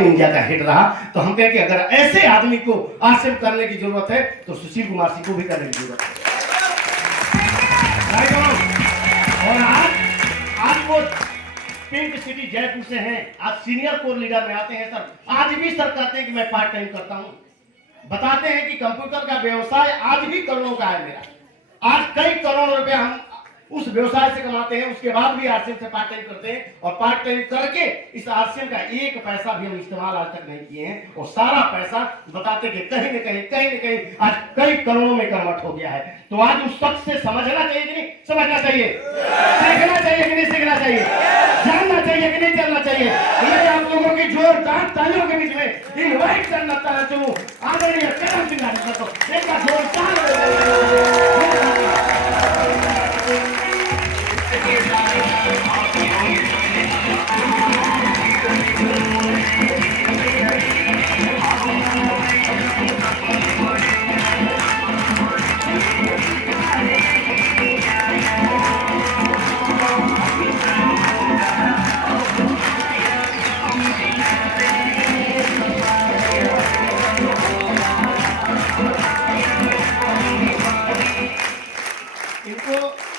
India का head रहा, तो हम कहें कि अगर ऐसे आदमी को आश्रम करने की जरूरत है तो सुशील कुमार सिंह को भी करने की जरूरत है। और आज वो पिंक सिटी जयपुर से हैं, आज सीनियर कोर लीडर में आते हैं सर। आज भी सर कहते हैं कि मैं पार्ट टाइम करता हूं, बताते हैं कि कंप्यूटर का व्यवसाय आज भी करोड़ों का है मेरा। आज कई करोड़ रुपए हम उस व्यवसाय से कमाते हैं, उसके बाद भी आरसीएम से पार्ट टाइम करते हैं, और पार्ट टाइम करके इस आरसीएम का एक पैसा भी हम इस्तेमाल आज तक नहीं किए हैं, और सारा पैसा बताते कि कहीं न कहीं आज कई करोड़ों में कन्वर्ट हो गया है। तो आज उस शख्स से समझना चाहिए कि नहीं समझना चाहिए, सीखना चाहिए कि नहीं सीखना चाहिए, जानना चाहिए कि नहीं जानना चाहिए। मैं आप लोगों की जोरदार तालियों के बीच में इनवाइट करना चाहता हूं आदरणीय करम सिंह राठी को, एक जोरदार।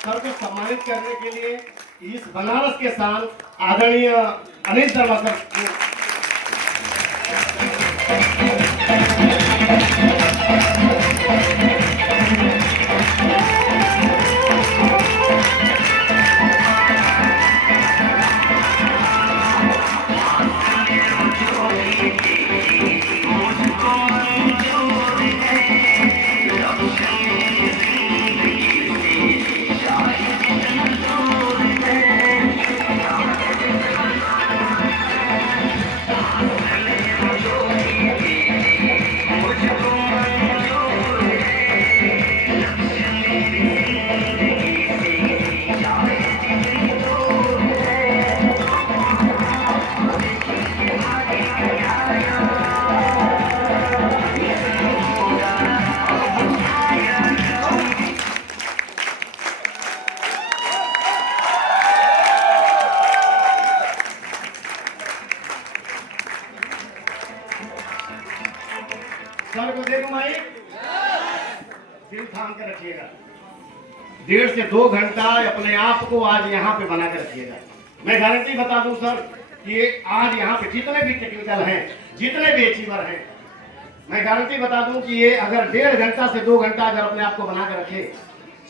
सर को सम्मानित करने के लिए इस बनारस के साथ आदरणीय अनिल शर्मा सर सर को देखो भाई, दिल थाम के रखिएगा। 1.5 से 2 घंटा अपने आप को आज यहाँ पे बना के रखिएगा। मैं गारंटी बता दूं सर कि आज यहाँ पे जितने भी टेक्निकल हैं, जितने भी अचीवर हैं, मैं गारंटी बता दूं कि ये अगर 1.5 घंटा से 2 घंटा अगर अपने आप को बना के रखे,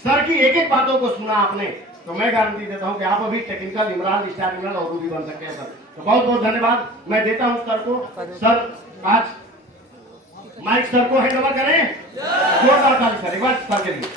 सर की एक एक बातों को सुना आपने, तो मैं गारंटी देता हूं कि आप अभी टेक्निकल इमरान, स्टार इमरान और रूबी बन सकते हैं सर। तो बहुत बहुत धन्यवाद मैं देता हूं सर को। सर आज माइक सर को हैंड ओवर करें, जोरदार ताली सर, एक बार सर के लिए।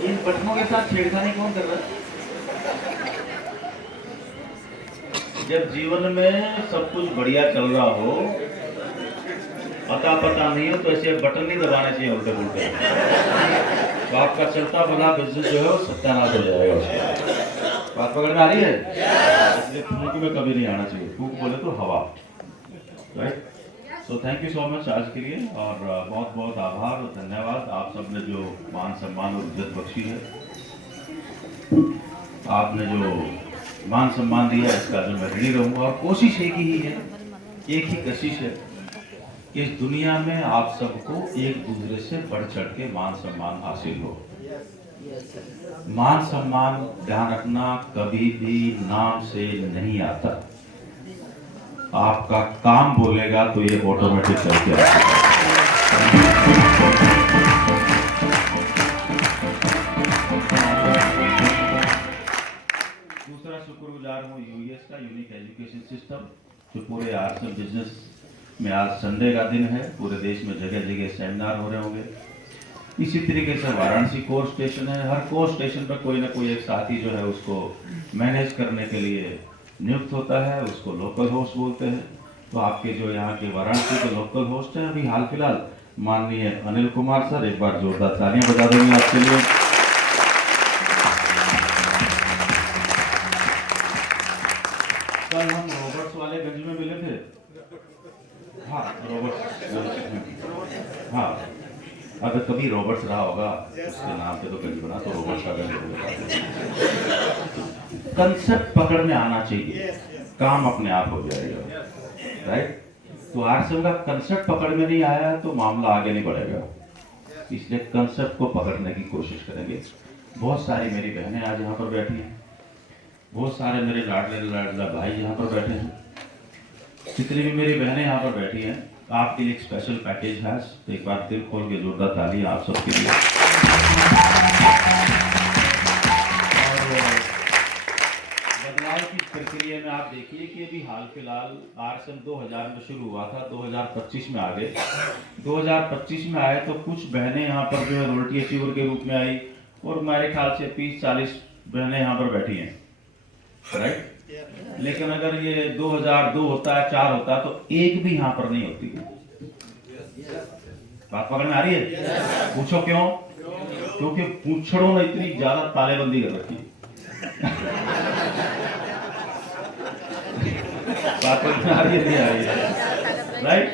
इन बटनों के साथ छेड़खानी कौन कर रहा है? जब जीवन में सब कुछ बढ़िया चल रहा हो, पता नहीं हो, तो ऐसे बटन नहीं दबाने चाहिए उल्टे उल्टे, तो आपका चलता भला बिजनेस जो है वो सत्यानाश हो जाएगा। बात पकड़ में आ रही है? इसलिए फूक में कभी नहीं आना चाहिए, फूक बोले तो हवा, right. So thank you so much आज के लिए, और बहुत बहुत आभार और धन्यवाद आप सबने जो मान सम्मान और इज्जत बख्शी है, आपने जो मान सम्मान दिया इसका जो मैं ऋणी रहूंगा। और कोशिश एक ही है, एक ही कशिश है कि इस दुनिया में आप सबको एक दूसरे से बढ़ चढ़ के मान सम्मान हासिल हो। मान सम्मान ध्यान रखना कभी भी नाम से नहीं आता, आपका काम बोलेगा तो ये ऑटोमेटिक चलते आएगा। दूसरा शुक्रगुजार हूँ यूएस का यूनिक एजुकेशन सिस्टम, जो पूरे आर्ट्स बिजनेस में आज संडे का दिन है, पूरे देश में जगह जगह सेमिनार हो रहे होंगे। इसी तरीके से वाराणसी कोर स्टेशन है, हर कोर स्टेशन पर कोई ना कोई एक साथी जो है उसको मैनेज करने के लिए नियुक्त होता है, उसको लोकल होस्ट बोलते हैं। तो आपके जो यहाँ के वाराणसी के लोकल होस्ट हैं अभी हाल फिलहाल माननीय अनिल कुमार सर, एक बार जोरदार तालियां बजा देंगे आपके लिए। कल हम रॉबर्ट्स वाले गंज में मिले थे। हाँ रॉबर्ट्स, हाँ अगर कभी रॉबर्ट्स रहा होगा उसके नाम पे तो गंज बना, तो रॉबर्ट्स का गंज होगा। कंसेप्ट पकड़ में आना चाहिए, काम अपने आप हो जाएगा, राइट। तो आरसीएम का कंसेप्ट पकड़ में नहीं आया तो मामला आगे नहीं बढ़ेगा, इसलिए कंसेप्ट को पकड़ने की कोशिश करेंगे। बहुत सारी मेरी बहनें आज यहाँ पर बैठी हैं, बहुत सारे मेरे लाडला भाई यहाँ पर बैठे हैं, जितनी भी मेरी बहनें यहाँ पर बैठी हैं, आपके लिए एक स्पेशल पैकेज है। तो एक बार दिल खोल के जोरदार ताली आप सबके लिए। बदलाव की प्रक्रिया में आप देखिए कि अभी हाल फिलहाल आरसीएम 2000 में शुरू हुआ था, 2025 में आ गए। 2025 में आए तो कुछ बहनें यहाँ पर जो है रोल्टी अचीवर के रूप में आई, और मेरे ख्याल से 30-40 बहनें यहाँ पर बैठी हैं, राइट। लेकिन अगर ये 2002 होता है, 4 होता है, तो एक भी यहाँ पर नहीं होती। बात पकड़ में आ रही है? पूछो क्यों? क्योंकि पूछड़ों ने इतनी ज्यादा तालेबंदी कर रखी है। बात पकड़ में आ रही है, नहीं आ रही है, राइट।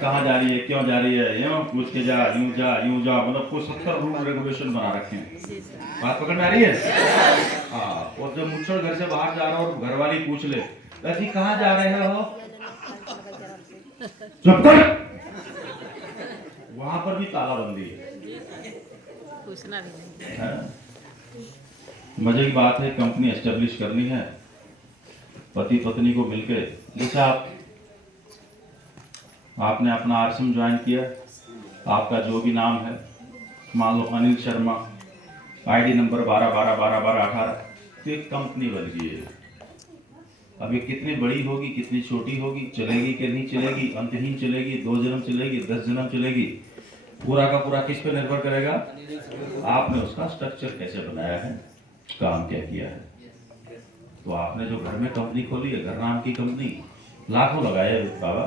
कहाँ जा रही है, क्यों जा रही है, यूं पूछ के जा, यूं जा, मतलब कोई 70 रूल रेगुलेशन बना रखे हैं। बात पकड़ में आ रही है? हाँ। और जब मुच्छड़ घर से बाहर जा रहा हो और घर वाली पूछ ले, जी कहाँ जा रहे हो, चुप कर, वहां पर भी तालाबंदी है। पूछना नहीं। मजे की बात है, कंपनी एस्टेब्लिश करनी है, पति पत्नी को मिलकर, जैसे आपने अपना आरसीएम ज्वाइन किया, आपका जो भी नाम है, मान लो अनिल शर्मा, आईडी नंबर 12121218, तो एक कंपनी बन गई है। अब ये कितनी बड़ी होगी, कितनी छोटी होगी, चलेगी कि नहीं चलेगी, अंतहीन चलेगी, 2 जन्म चलेगी, 10 जन्म चलेगी, पूरा का पूरा किस पे निर्भर करेगा? आपने उसका स्ट्रक्चर कैसे बनाया है, काम क्या किया है। तो आपने जो घर में कंपनी खोली है, घर नाम की कंपनी, लाखों लगाए बाबा,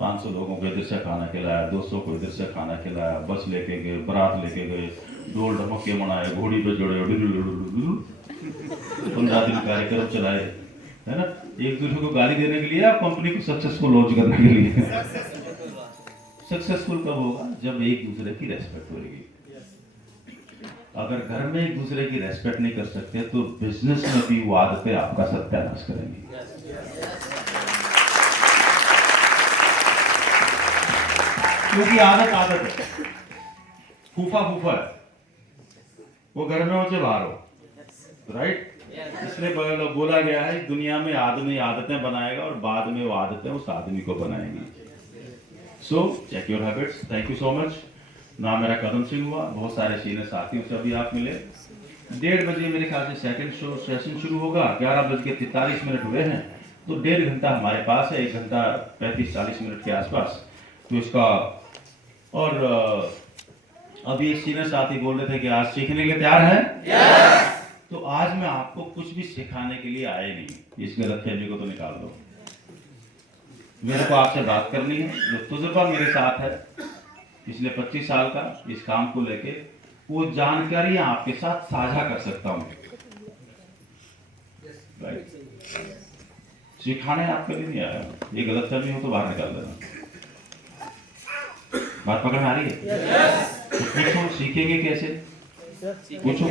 500 लोगों को इधर से खाना खिलाया, 200 को इधर से खाना खिलाया, बस लेके गए, बारात लेके गए, ढोल ढमक्के मनाए, घोड़ी पे जोड़े, 15 दिन कार्यक्रम चलाए, है ना। एक दूसरे को गाली देने के लिए, आप कंपनी को सक्सेसफुल लॉन्च करने के लिए। सक्सेसफुल कब होगा? जब एक दूसरे की रेस्पेक्ट होगी। अगर घर में एक दूसरे की रेस्पेक्ट नहीं कर सकते तो बिजनेस में भी वो आदतें आपका सत्यानाश करेंगी। क्योंकि आदत है, फूफा है, वो घर में हो चाहे बाहर हो, राइट। इसलिए बोला गया है दुनिया में आदमी आदतें बनाएगा और बाद में वो आदतें उस आदमी को बनाएंगी। So check your habits. Thank you so much. नाम मेरा कदम सिंह हुआ, बहुत सारे सीनियर साथियों से अभी आप मिले। 1:30 बजे मेरे ख्याल से सेकंड शो सेशन शुरू होगा, 11:43 हुए हैं, तो 1.5 घंटा हमारे पास है, 1 घंटा 35-40 मिनट के आसपास। तो इसका और अभी एक सीनियर साथी बोल रहे थे कि आज सीखने के लिए तैयार हैं? तो आज मैं आपको कुछ भी सिखाने के लिए आए नहीं, इस गलतफहमी को तो निकाल दो। मेरे को आपसे बात करनी है, जो तजुर्बा मेरे साथ है पिछले 25 साल का इस काम को लेके, वो जानकारियां आपके साथ साझा कर सकता हूं, राइट। सिखाने आपके लिए नहीं आया, ये गलतफहमी हो तो बाहर निकाल देना। बात पकड़ में आ रही है? तो पूछो सीखेंगे कैसे? पूछो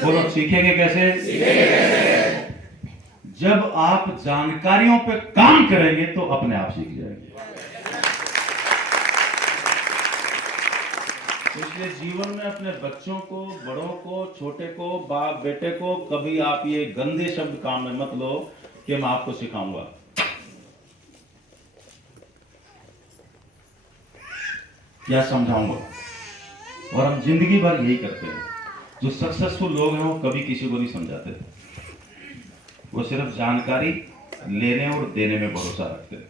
बोलो, सीखेंगे कैसे? जब आप जानकारियों पे काम करेंगे तो अपने आप सीख जाएंगे। इसलिए जीवन में अपने बच्चों को, बड़ों को, छोटे को, बाप बेटे को कभी आप ये गंदे शब्द काम में मत लो कि मैं आपको सिखाऊंगा। क्या समझाऊंगा। और हम जिंदगी भर यही करते हैं। जो सक्सेसफुल लोग हैं वो कभी किसी को नहीं समझाते, वो सिर्फ जानकारी लेने और देने में भरोसा रखते हैं।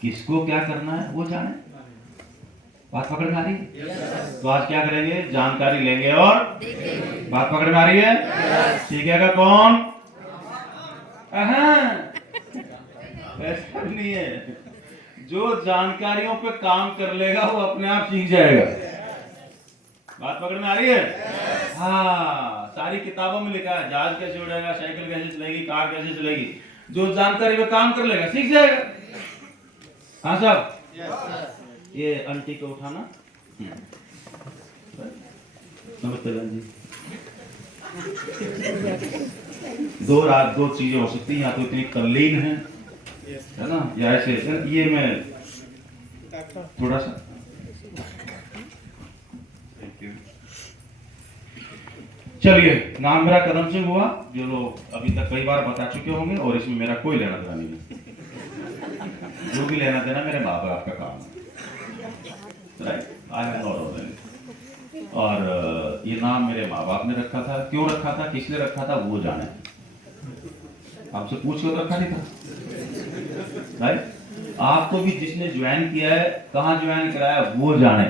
किसको क्या करना है वो जाने। बात पकड़ में आ रही है? तो आज क्या करेंगे? जानकारी लेंगे और बात पकड़ में आ रही है? सीखेगा कौन? ऐसा नहीं है। जो जानकारियों पे काम कर लेगा वो अपने आप सीख जाएगा। बात पकड़ में आ रही है? हाँ, सारी किताबों में लिखा है जहाज कैसे उड़ेगा, साइकिल कैसे चलेगी, कार कैसे चलेगी। जो जानकारी पे काम कर लेगा सीख जाएगा। हाँ साहब, ये आंटी को उठाना। नमस्ते बहन जी। दो चीजें हो सकती हैं, या तो इतनी तल्लीन है ना, या ऐसे। ये मैं थोड़ा सा चलिए, नाम मेरा कदम सिंह हुआ, जो लोग अभी तक कई बार बता चुके होंगे, और इसमें मेरा कोई लेना देना नहीं है। जो भी लेना देना मेरे माँ बाप का काम है, right? I have not order. और ये नाम मेरे माँ बाप ने रखा था। क्यों रखा था, किसने रखा था, वो जाने। आपसे पूछ के तो रखा नहीं था, राइट? आपको भी जिसने ज्वाइन किया है, कहाँ ज्वाइन कराया, वो जाने।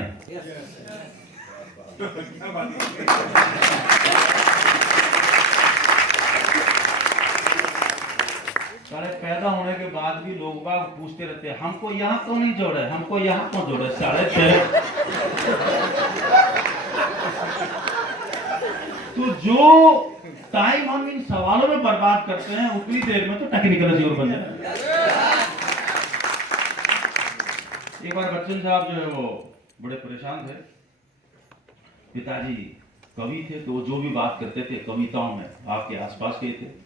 सारे पैदा होने के बाद भी लोग बाग पूछते रहते हैं, हमको यहाँ क्यों नहीं जोड़े, हमको यहाँ क्यों जोड़े। साढ़े तो जो टाइम हम इन सवालों में बर्बाद करते हैं, उतनी देर में तो टेक्निकल जीवन बन जाए। एक बार बच्चन साहब जो है वो बड़े परेशान थे। पिताजी कवि थे, तो जो भी बात करते थे कविताओं में आपके आसपास के थे।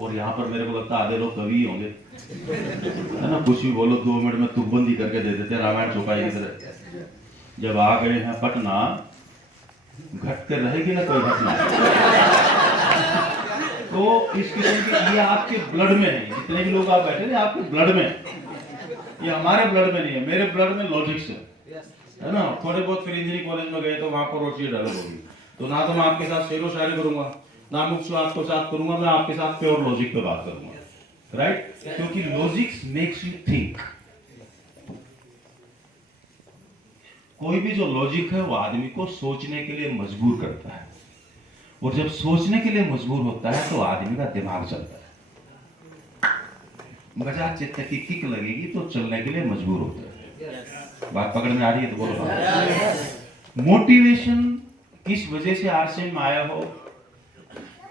और यहाँ पर मेरे को लगता है आधे लोग कवि होंगे, है ना। कुछ भी बोलो 2 मिनट में तुकबंदी करके दे देते, रामायण चौपाई की तरह। जब आ गए हैं पटना, घटते रहेगी ना कोई घटना। तो इस किस्म की ये आपके ब्लड में है। जितने भी लोग आप बैठे ना, आपके ब्लड में। ये हमारे ब्लड में नहीं है, मेरे ब्लड में लॉजिक्स है ना। थोड़े बहुत फिर इंजीनियरिंग कॉलेज में गए तो वहां पर रोटी डल होगी, तो ना तो मैं आपके साथ शेरो शायरी करूंगा, ना मुझसे आपको साथ करूंगा। मैं आपके साथ प्योर लॉजिक पे बात करूंगा, राइट? क्योंकि लॉजिक्स मेक्स यू थिंक। कोई भी जो लॉजिक है वो आदमी को सोचने के लिए मजबूर करता है, और जब सोचने के लिए मजबूर होता है तो आदमी का दिमाग चलता है। मजा चित्त की किक लगेगी तो चलने के लिए मजबूर होता है। बात पकड़ में आ रही है तो बोलो। मोटिवेशन किस वजह से आरसीएम में आया हो,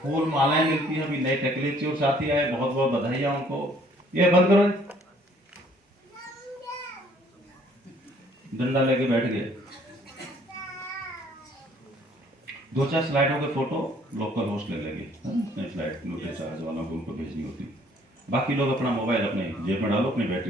फूल मालाएं मिलती हैं। अभी नए टेक्निक और साथी आए, बहुत बहुत बधाइयां उनको। ये बंद करो, डंडा लेके बैठ गए। 2-4 स्लाइडों के फोटो लोकल होस्ट ले लेंगे, फ्लाइट नोटिस चार्ज वालों को उनको भेजनी होती। बाकी लोग अपना मोबाइल अपने जेब में डालो, अपनी बैटरी